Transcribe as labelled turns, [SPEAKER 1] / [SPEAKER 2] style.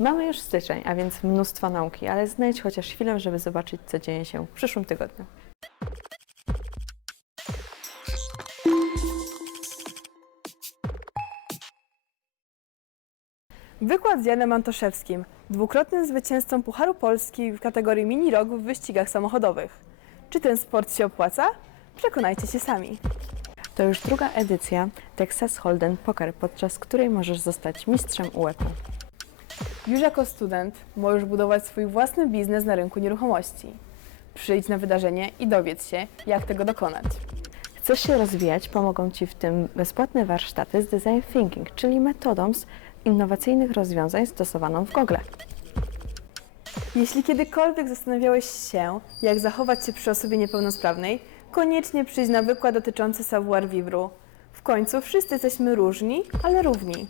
[SPEAKER 1] Mamy już styczeń, a więc mnóstwo nauki, ale znajdź chociaż chwilę, żeby zobaczyć, co dzieje się w przyszłym tygodniu.
[SPEAKER 2] Wykład z Janem Antoszewskim, dwukrotnym zwycięzcą Pucharu Polski w kategorii mini rog w wyścigach samochodowych. Czy ten sport się opłaca? Przekonajcie się sami.
[SPEAKER 1] To już druga edycja Texas Hold'em Poker, podczas której możesz zostać mistrzem UEP-u.
[SPEAKER 2] Już jako student możesz budować swój własny biznes na rynku nieruchomości. Przyjdź na wydarzenie i dowiedz się, jak tego dokonać.
[SPEAKER 1] Chcesz się rozwijać, pomogą Ci w tym bezpłatne warsztaty z Design Thinking, czyli metodą z innowacyjnych rozwiązań stosowaną w Google.
[SPEAKER 2] Jeśli kiedykolwiek zastanawiałeś się, jak zachować się przy osobie niepełnosprawnej, koniecznie przyjdź na wykład dotyczący savoir vivre. W końcu wszyscy jesteśmy różni, ale równi.